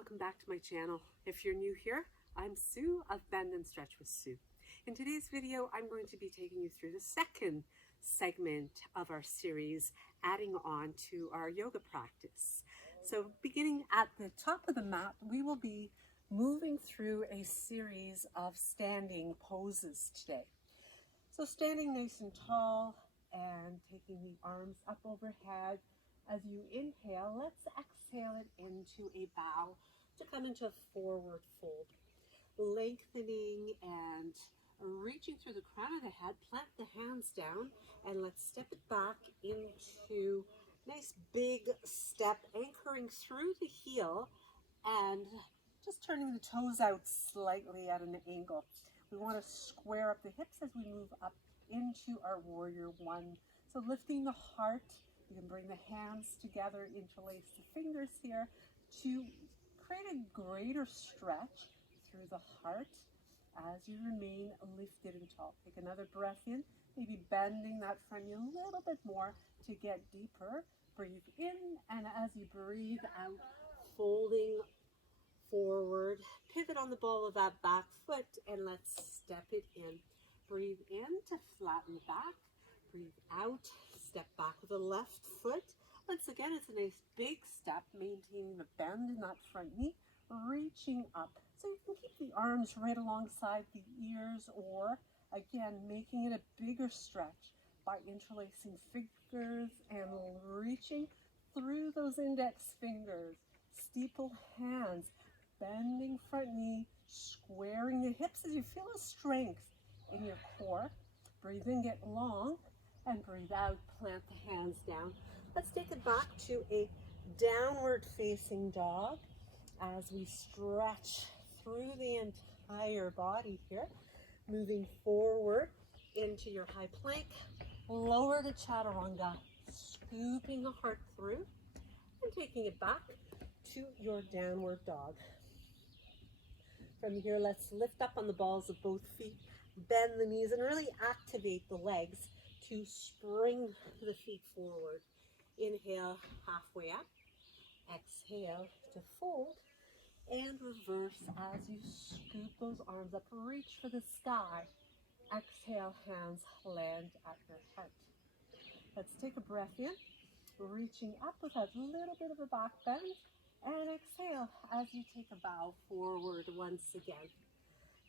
welcome back to my channel. If you're new here, I'm Sue of Bendnstretch with Sue. In today's video, I'm going to be taking you through the second segment of our series, adding on to our yoga practice. So beginning at the top of the mat, we will be moving through a series of standing poses today. So standing nice and tall and taking the arms up overhead. As you inhale, let's exhale it into a bow to come into a forward fold. Lengthening and reaching through the crown of the head, plant the hands down, and let's step it back into nice big step, anchoring through the heel and just turning the toes out slightly at an angle. We want to square up the hips as we move up into our warrior one. So lifting the heart, you can bring the hands together, interlace the fingers here to create a greater stretch through the heart as you remain lifted and tall. Take another breath in, maybe bending that front knee a little bit more to get deeper. Breathe in, and as you breathe out, folding forward, pivot on the ball of that back foot, and let's step it in. Breathe in to flatten the back. Breathe out, step back with the left foot. Once again, it's a nice big step, maintaining the bend in that front knee, reaching up. So you can keep the arms right alongside the ears, or again, making it a bigger stretch by interlacing fingers and reaching through those index fingers. Steeple hands, bending front knee, squaring the hips as you feel a strength in your core. Breathe in, get long, and breathe out, plant the hands down. Let's take it back to a downward facing dog as we stretch through the entire body here. Moving forward into your high plank, lower to Chaturanga, scooping the heart through and taking it back to your downward dog. From here, let's lift up on the balls of both feet, bend the knees, and really activate the legs to spring the feet forward. Inhale, halfway up. Exhale to fold and reverse as you scoop those arms up. Reach for the sky. Exhale, hands land at your heart. Let's take a breath in, reaching up with a little bit of a back bend, and exhale as you take a bow forward once again.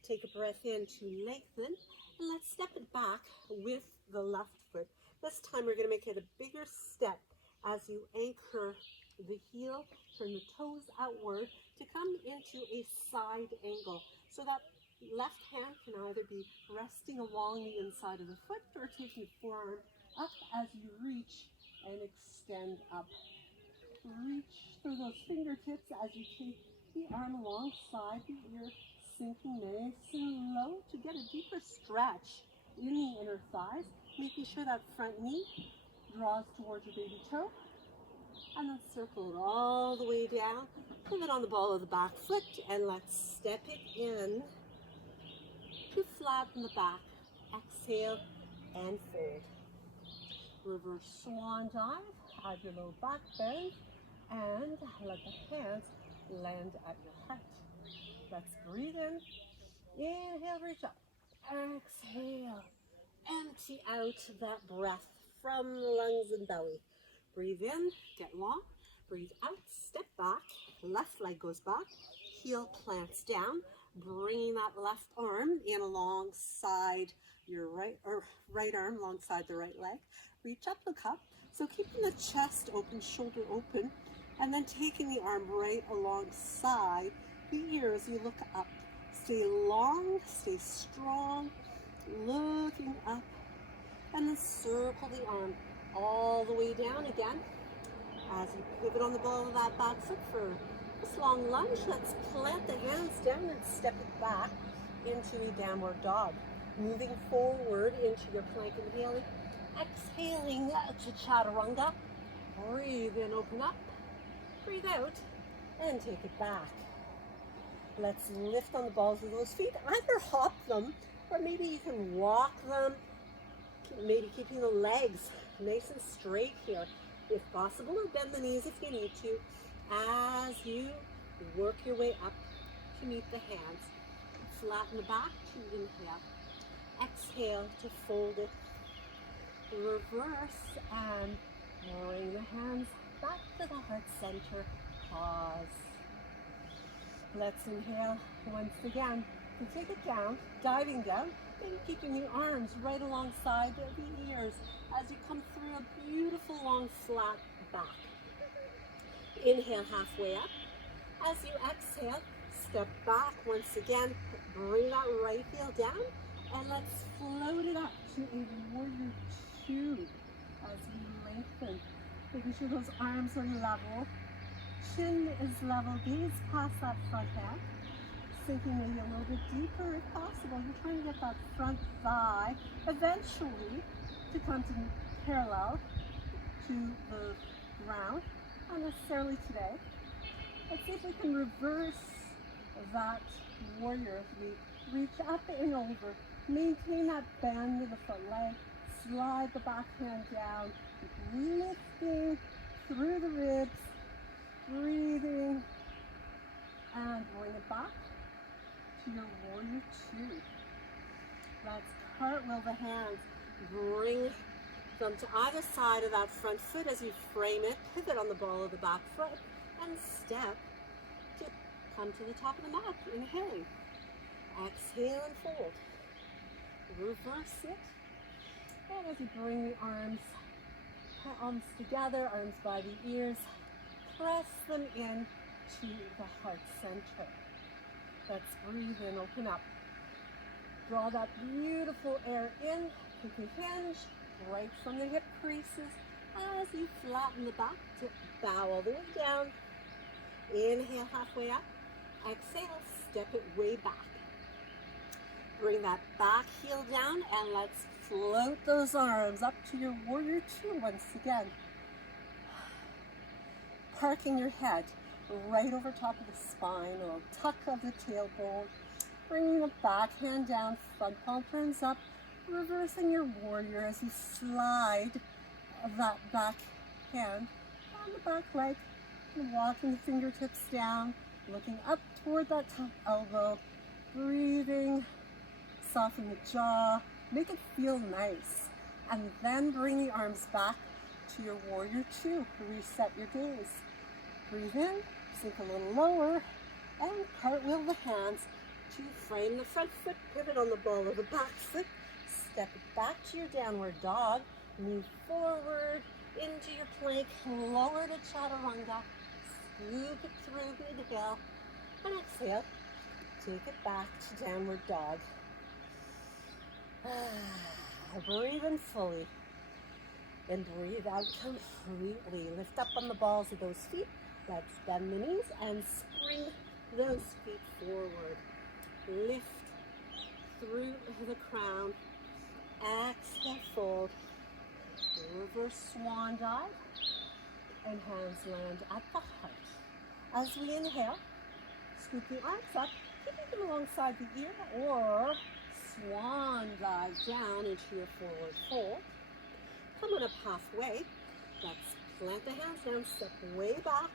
Take a breath in to lengthen, and let's step it back with the left foot. This time we're going to make it a bigger step as you anchor the heel, turn the toes outward to come into a side angle. So that left hand can either be resting along the inside of the foot or taking the forearm up as you reach and extend up. Reach through those fingertips as you take the arm alongside the ear, sinking nice and low to get a deeper stretch in the inner thighs, making sure that front knee draws towards your baby toe, and then circle it all the way down, pivot on the ball of the back foot, and let's step it in to flatten the back. Exhale and fold. Reverse swan dive, add your low back bend, and let the hands land at your heart. Let's breathe in. Inhale, reach up. Exhale. Empty out that breath from the lungs and belly. Breathe in, get long. Breathe out, step back. Left leg goes back. Heel plants down. Bringing that left arm in alongside your right arm alongside the right leg. Reach up, look up. So keeping the chest open, shoulder open, and then taking the arm right alongside the ear as you look up. Stay long, stay strong, looking up, and then circle the arm all the way down again. As you pivot on the ball of that back foot for this long lunge, let's plant the hands down and step it back into a downward dog. Moving forward into your plank, inhaling, exhaling to Chaturanga. Breathe in, open up, breathe out, and take it back. Let's lift on the balls of those feet. Either hop them, or maybe you can walk them, maybe keeping the legs nice and straight here if possible, or bend the knees if you need to, as you Work your way up to meet the hands. Flatten the back to inhale. Exhale to fold it. Reverse and bring the hands back to the heart center. Pause. Let's inhale once again. And take it down, diving down, and keeping the arms right alongside the ears as you come through a beautiful long flat back. Inhale halfway up. As you exhale, step back once again. Bring that right heel down, and let's float it up to a warrior two as we lengthen. Making sure those arms are level. Chin is level. Gaze past that front hand. Sinking maybe a little bit deeper if possible. You're trying to get that front thigh eventually to come to parallel to the ground. Not necessarily today. Let's see if we can reverse that warrior. We reach up and over. Maintain that bend in the front leg. Slide the back hand down. Lifting through the ribs. Breathing. And bring it back to your warrior two. Let's cartwheel the hands. Bring them to either side of that front foot as you frame it. Pivot on the ball of the back foot and step to come to the top of the mat. Inhaling. Exhale and fold. Reverse it. And as you bring the arms together, arms by the ears, press them in to the heart center. Let's breathe in, open up. Draw that beautiful air in. Take a hinge right from the hip creases as you flatten the back to bow all the way down. Inhale halfway up. Exhale, step it way back. Bring that back heel down and let's float those arms up to your warrior two once again. Parking your head right over top of the spine, a little tuck of the tailbone. Bringing the back hand down, front palm turns up, reversing your warrior as you slide that back hand on the back leg, and walking the fingertips down, looking up toward that top elbow, breathing, soften the jaw, make it feel nice, and then bring the arms back to your warrior two. Reset your gaze. Breathe in, sink a little lower, and cartwheel the hands to frame the front foot, pivot on the ball of the back foot, step it back to your downward dog, move forward into your plank, lower to chaturanga, scoop it through, inhale, and exhale, take it back to downward dog. Breathe in fully, and breathe out completely. Lift up on the balls of those feet. Let's bend the knees and spring those feet forward. Lift through the crown. Exhale, fold. Reverse swan dive. And hands land at the heart. As we inhale, scoop the arms up, keeping them alongside the ear, or swan dive down into your forward fold. Come on up halfway. Let's plant the hands down, step way back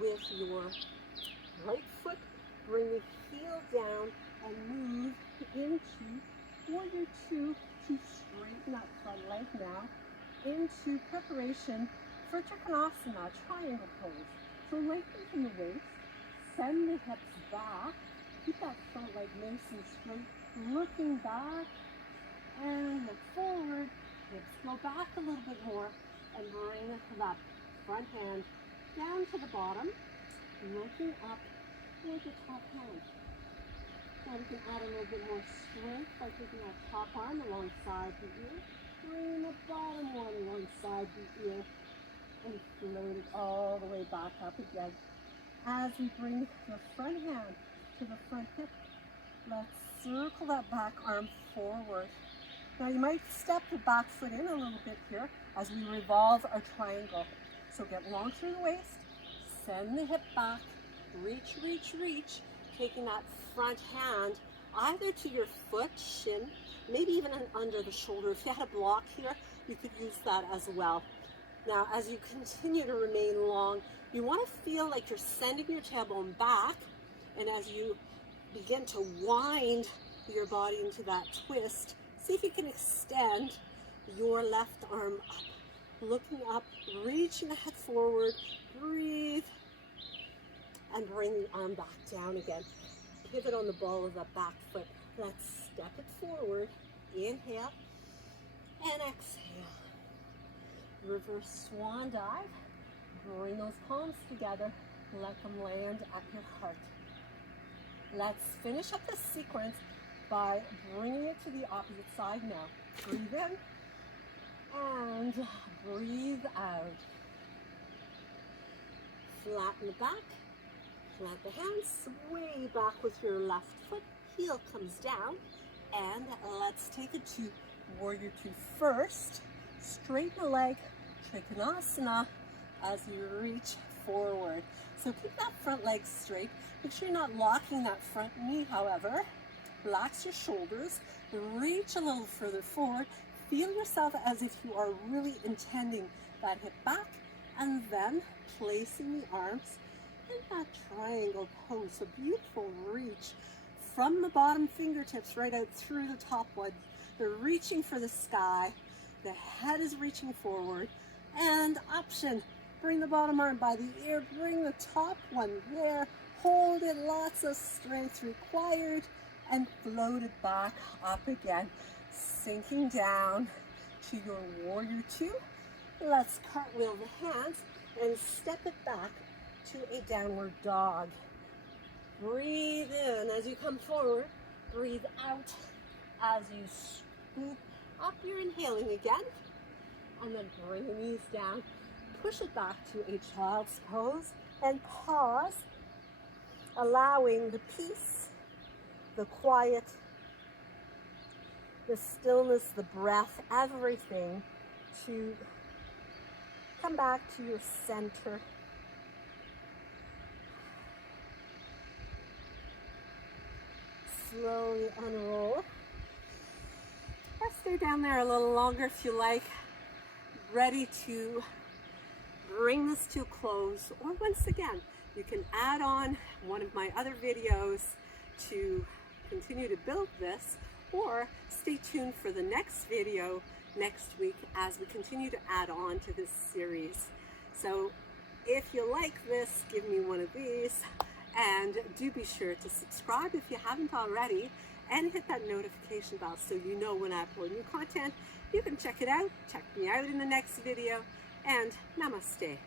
with your right foot. Bring the heel down and move into warrior two to straighten that front leg now into preparation for Chakrasana Triangle pose. So lengthen from the waist, send the hips back, keep that front leg nice and straight, looking back and look forward. Hips go back a little bit more and bring that front hand down to the bottom, looking up toward the top hand. Now we can add a little bit more strength by taking our top arm alongside the ear, bring the bottom one alongside the ear, and float it all the way back up again. As we bring the front hand to the front hip, let's circle that back arm forward. Now you might step the back foot in a little bit here as we revolve our triangle. So get long through the waist, send the hip back, reach, reach, reach, taking that front hand either to your foot, shin, maybe even under the shoulder. If you had a block here, you could use that as well. Now, as you continue to remain long, you want to feel like you're sending your tailbone back, and as you begin to wind your body into that twist, see if you can extend your left arm up. Looking up, reaching the head forward, breathe, and bring the arm back down again. Pivot on the ball of the back foot. Let's step it forward. Inhale and exhale. Reverse swan dive. Bring those palms together. Let them land at your heart. Let's finish up this sequence by bringing it to the opposite side now. Breathe in and breathe out. Flatten the back, plant the hands, sway back with your left foot, heel comes down, and let's take it to Warrior Two first. Straighten the leg, Chakrasana, as you reach forward. So keep that front leg straight. Make sure you're not locking that front knee, however. Relax your shoulders, reach a little further forward. Feel yourself as if you are really intending that hip back, and then placing the arms in that triangle pose. So beautiful reach from the bottom fingertips right out through the top one. They're reaching for the sky. The head is reaching forward. And option, bring the bottom arm by the ear, bring the top one there. Hold it, lots of strength required, and float it back up again. Sinking down to your Warrior Two. Let's cartwheel the hands and step it back to a downward dog. Breathe in as you come forward. Breathe out as you scoop up. You're inhaling again. And then bring the knees down. Push it back to a child's pose and pause, allowing the peace, the quiet, the stillness, the breath, everything to come back to your center. Slowly unroll. Let's stay down there a little longer if you like. Ready to bring this to a close, or once again, you can add on one of my other videos to continue to build this, or stay tuned for the next video next week as we continue to add on to this series. So if you like this, give me one of these, and do be sure to subscribe if you haven't already, and hit that notification bell so you know when I upload new content. You can check it out, check me out in the next video, and Namaste.